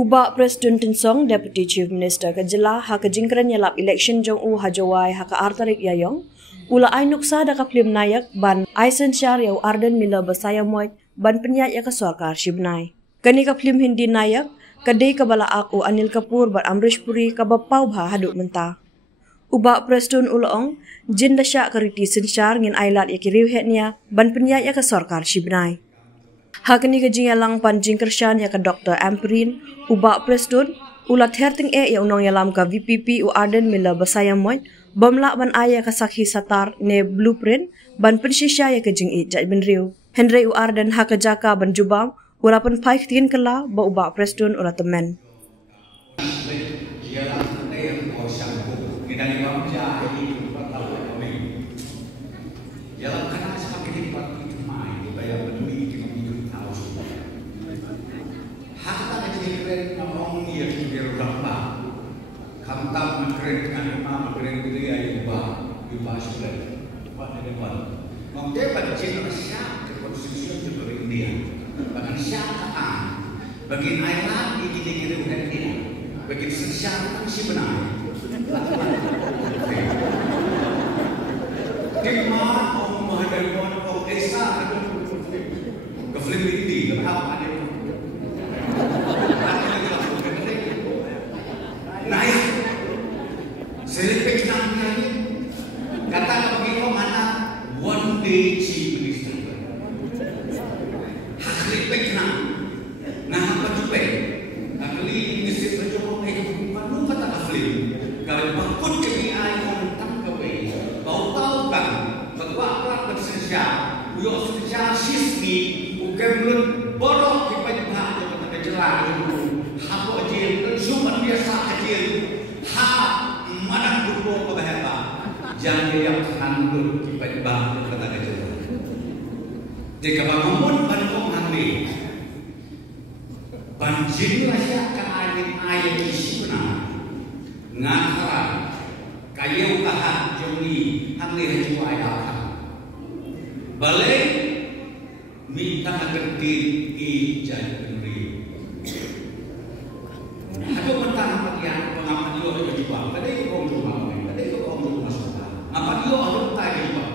Ubak Presiden Tinsong, Deputy Chief Minister Kejela, haka jingkran yalap election jong u hajawai haka artarik yayong, ula ay nuksa da kaplim nayak ban Aisen Syar yaw arden mila basaya moit ban penyat ya kesorkar shibnai. Kani kaplim hindi nayak, kadai kabala aku Anil Kapoor ban Amrish Puri kabapau bah haduk mentah. Ubak Presiden ulaong, jin da syak kariti Syar ngin ailat ya kiriw hetnya ban penyat ya kesorkar shibnai. Hakani kejing yalang pan jingkersyan ya ke Dr. Amperin, ubak Presiden, ulat herting ya unong yalam ka VPP u arden mila basaya moit, bamlak ban aya ka sakhi satar ne blueprint, ban pensisya ya kejing jat benriu. Henry u arden haka jaka ban jubam, ulapan paik tingin kela, ba ubak Presiden ulat temen. Bagi Ailat ini kira udah ini, bagi sesuatu si benar. Kemana orang menghadapi orang desa ke film ini, apa ada? Nah, selipik namanya ini kata bagi mana one day chief minister. Selipik namanya. Nah, apa juga? Akli ini sih berjumpa dengan lupa tak afli. Kalau bakut kami ayam tangkap bau tahu kan? Berbuat bersesia, uyok sesia sismi, ukemlun borok di pajak dengan kejelas. Hapo aja, cuma biasa aja. Ha, mana kubu kebahasa? Jangan yang handul di pajak dengan kejelas. Jika bangun bangun hamil. Banjir raya ke air isi benar ngakar kayu kahat joni hamil haji wa'ayah balik minta gentin ijat beri aku mentang bagian pengamat dia ada juga kadai ke kaum rumah kadai ke kaum rumah saudara apa dia ada tak juga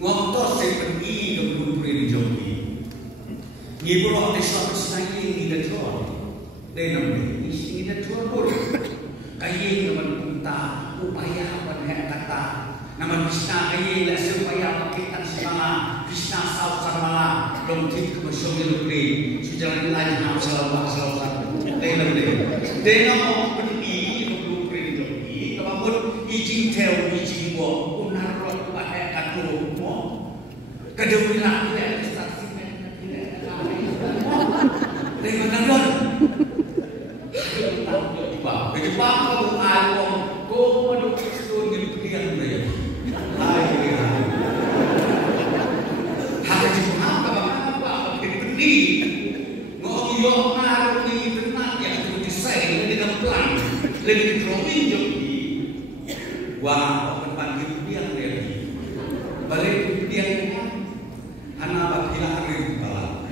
ngotos saya pergi ke blueprint joni ngibulok desa Sinai ini jual, dengan ini jual pun, kayu nama punta, upaya apa yang kata, nama Krishna kayu lah supaya kita semua Krishna saw sama dong tik kemusyong lebih, sujalan lain nama salah, dengan mau pergi ke blueprint ini, kalaupun izin tel izin buat, unar roh upaya katu mau, kedua dengan nanggon, Jepang kamu ayam, kau mau dukung giliran mereka. Hari Jepang apa? Ini ngomong ngaruh di internet yang itu desain dengan plan, lebih drawing jadi. Wah, penpanggil dia lagi. Balik dia anak bagian hari kepala.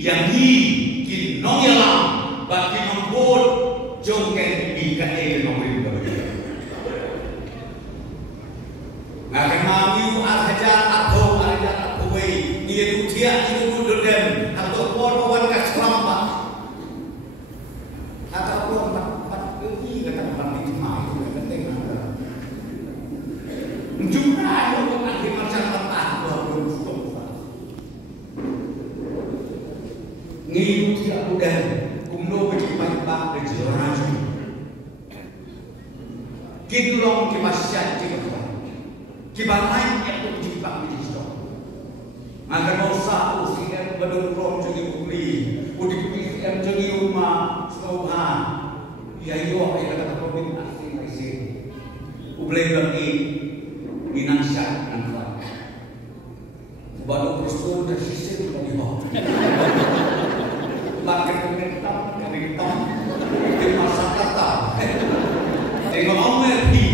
Yang ni kin nong yalam bagi nombor jongken di kae nong rin udah kumno berjumpa pak berjalan. Kita long kita siap kita lain yang berjumpa berjalan. Agar mau satu siap berdorong jadi bukti, udik siap jadi rumah sekolah. Ya yo ayat kata Robin asing asing. Ublay bagi inansyat nangkat. Baru terus dari sisi lagi mau. Bakit kementam, di masa kata. Tengok Omer di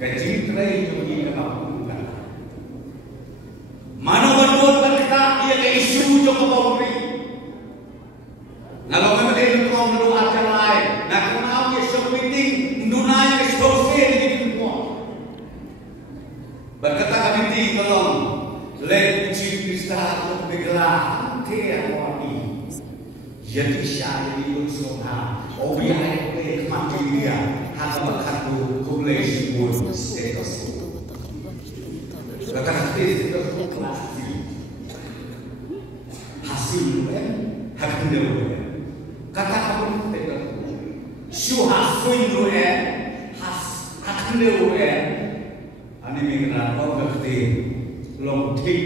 gaji terakhir jadi kenapungan. Mana bantuan berkata ia ke isu Jokowi. Kalau memang dia kau menurut acara lain, nak kenal dia meeting, menunai ke sosial di semua. Berkata kami tinggi tolong, let chief minister untuk bergerak tiap-tiap. Jadi saya di Lusona, obyek oleh kematian dia, hanya berkatu kulai simbol status. Berkata itu hasil hakim dewan. Kata kamu tidak, suha swing hakim dewan. Ani mengenal kau berarti long tik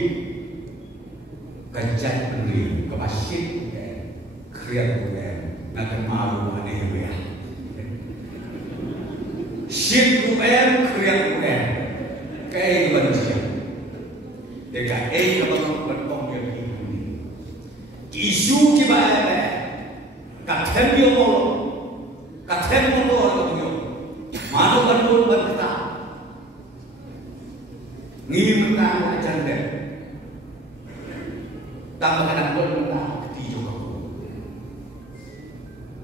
kejat beri kemasih. Kriat bukan, nak malu aneh bukan. Shit bukan, kriat bukan. Kayak banci. Dekat kalau berpong yang ini. Isu kita ada. Katen yo molo, katen molo atau yo. Malu bantu berkata. Ngini mentang ajan deh. Tak mengenal mentang.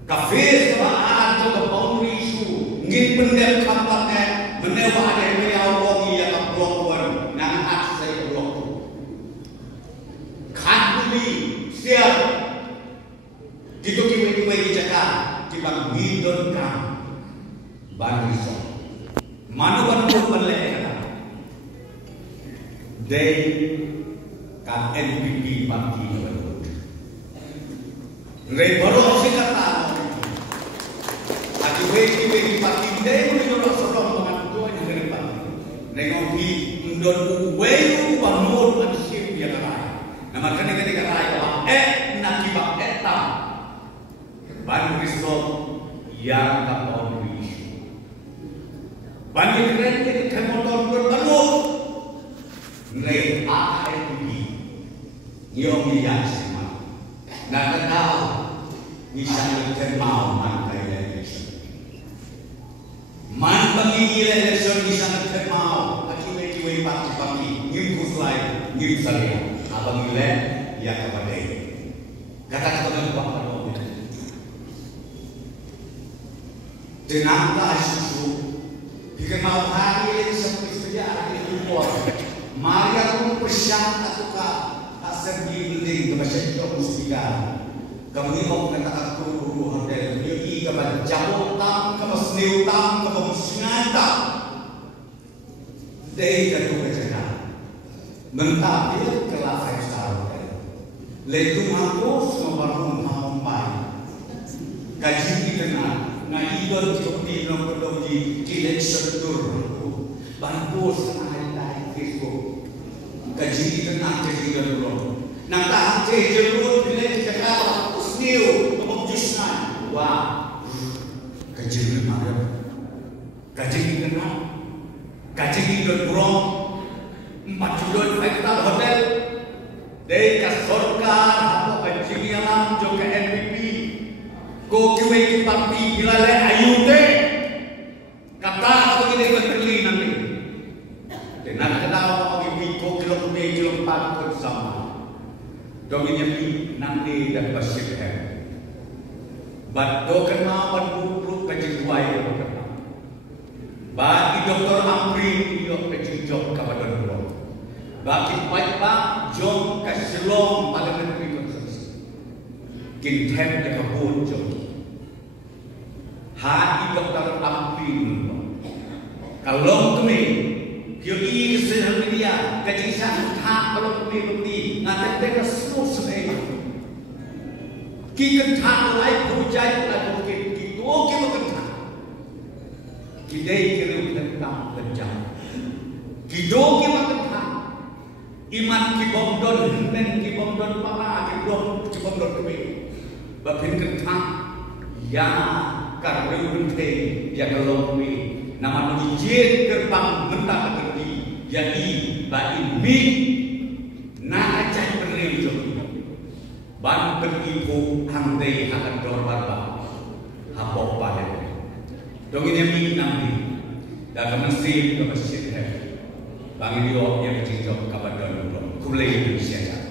Kafe sekarang juga boundary issue. Ngin pendek kampanye menewa ada yang menyawang ia ke blok nang hak saya blok. Kanduli siap. Gitu kiwe di Jakarta kita ngidon kam bariso. Mana bantu pelek. Day kan NPP parti baru. Reboro sih kata. Wei parti dia boleh orang sorong dengan tuan yang dari parti. Nengoki ndon wei bangun manusia dia kerai. Nama kene ketika kerai kalau nak kibak tam. Ban Kristo yang tak mau diisu. Ban keren ketika motor berbaloi. Nei AIP. Nyom yang semua. Nak kenal. Nisang termau mantai. Man bagi election di sana termau, akibat parti ngim kuslai, ngim salia, abang ile ya kepada kata kepada bapak bapak. Dengar isu, jika mau hari seperti sejarah itu buat, Maria pun persiap atau asal building kemasyarakatan muslimah. Kami mau kata guru hotel ini kepada jamutan, kepada seniutan, kepada musnata. Dari kedua cerita, mentampil kelas saya hotel. Letu mampus membangun hampai. Kaji kita na idol seperti nomor doji kilet sedur. Mampus ada Facebook. Kaji kita na jadi dulu. Nang tak jadi dulu bila kita New, pemujusnya, wah, kajian mana? Kajian kenal, kajian berong, 4 hektar hotel, dari kasorkan, atau kajian alam juga NPP, kau kiwai parti bila le ayute, kata apa kita berterli nanti, dengan kenal apa kita kau kilo 4 sama. Dominyaki nanti dan basir Bat kenal bat buruk kejiwai kenal. Bagi Doktor Amri yo kejijok kabar dulu. Bagi baik jom kasilong parliamentary consensus. Kintem de kabut jom. Hati Doktor Amri dulu. Kalau kami Yoi kesehatan dia, kejisan tak kalau bukti ngatek mereka semua sebegini. ki kentang lai hujai lai bukit ki to ki kentang ki dei ki ru tentang penjam ki do ki kentang iman ki bomdon men ki bomdon para ki bomdon kebe ba pin kentang ya kar ru te ya kalong mi nama nujie gerbang mentah pergi jadi ba mi na acah perim jo ban beribu handai akan dor barba hapok pada dong ini mi nanti dan mesti ke masjid bangi dia yang berjinjau kabar don kulai Indonesia